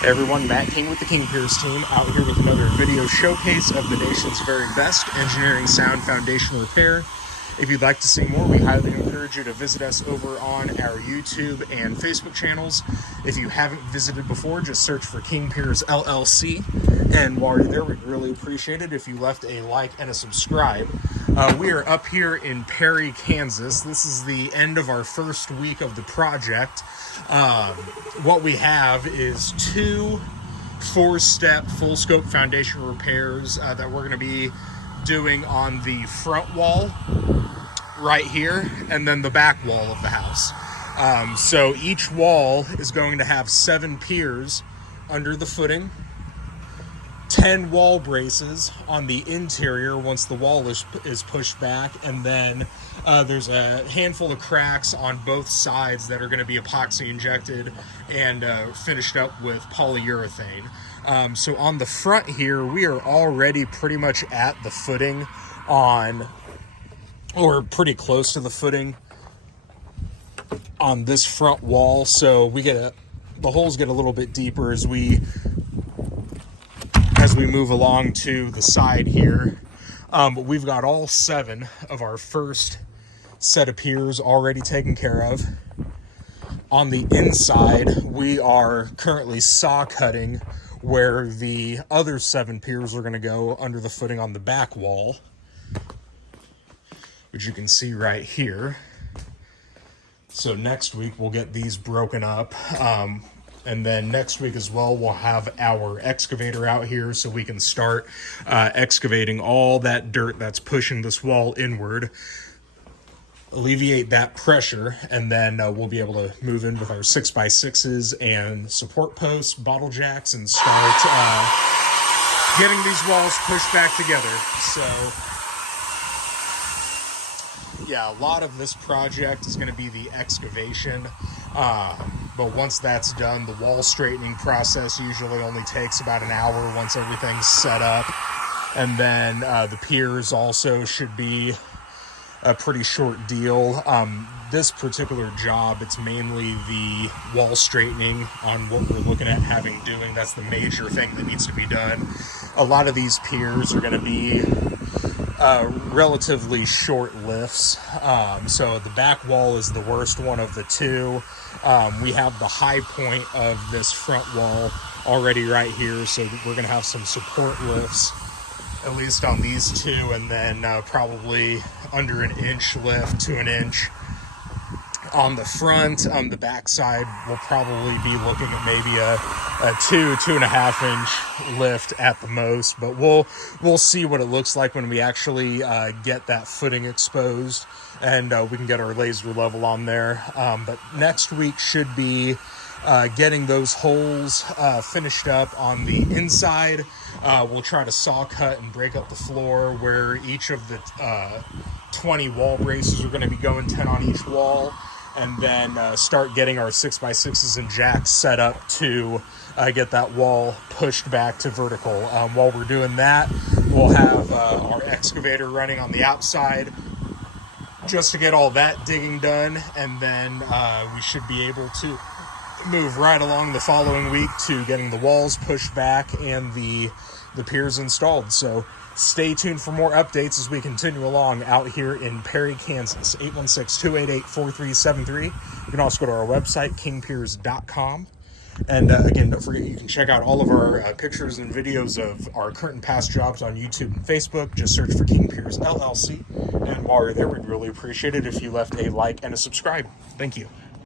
Hey everyone, Matt King with the King Piers team, out here with another video showcase of the nation's very best engineering sound foundation repair. If you'd like to see more, we highly encourage you to visit us over on our YouTube and Facebook channels. If you haven't visited before, just search for King Piers LLC. And while you're there, we'd really appreciate it if you left a like and a subscribe. We are up here in Perry, Kansas. This is the end of our first week of the project. What we have is two 4-step full scope foundation repairs that we're going to be doing on the front wall right here and then the back wall of the house. So each wall is going to have 7 piers under the footing, 10 wall braces on the interior once the wall is pushed back, and then there's a handful of cracks on both sides that are going to be epoxy injected and finished up with polyurethane. So on the front here, we are already pretty much at the footing on, or pretty close to the footing on this front wall. So we get the holes get a little bit deeper as we move along to the side here. But we've got all 7 of our first set of piers already taken care of. On the inside, we are currently saw cutting where the other 7 piers are going to go under the footing on the back wall, which you can see right here. So next week we'll get these broken up. And then next week as well, we'll have our excavator out here so we can start excavating all that dirt that's pushing this wall inward, alleviate that pressure, and then we'll be able to move in with our 6x6s and support posts, bottle jacks, and start getting these walls pushed back together. So yeah, a lot of this project is going to be the excavation. But once that's done, the wall straightening process usually only takes about an hour once everything's set up. And then the piers also should be a pretty short deal. This particular job, it's mainly the wall straightening on what we're looking at doing. That's the major thing that needs to be done. A lot of these piers are going to be relatively short lifts. So the back wall is the worst one of the two. We have the high point of this front wall already right here, so we're going to have some support lifts, at least on these two, and then probably under an inch lift to an inch on the front. On the back side, we'll probably be looking at maybe a 2.5 inch lift at the most, but we'll see what it looks like when we actually get that footing exposed, and we can get our laser level on there. But next week should be getting those holes finished up on the inside. We'll try to saw cut and break up the floor where each of the 20 wall braces are going to be going 10 on each wall, and then start getting our 6x6s and jacks set up to get that wall pushed back to vertical. While we're doing that, we'll have our excavator running on the outside just to get all that digging done, and then we should be able to move right along the following week to getting the walls pushed back and the piers installed. So stay tuned for more updates as we continue along out here in Perry, Kansas. 816-288-4373. You can also go to our website, kingpiers.com. And again, don't forget, you can check out all of our pictures and videos of our current and past jobs on YouTube and Facebook. Just search for King Piers LLC. And while you're there, we'd really appreciate it if you left a like and a subscribe. Thank you.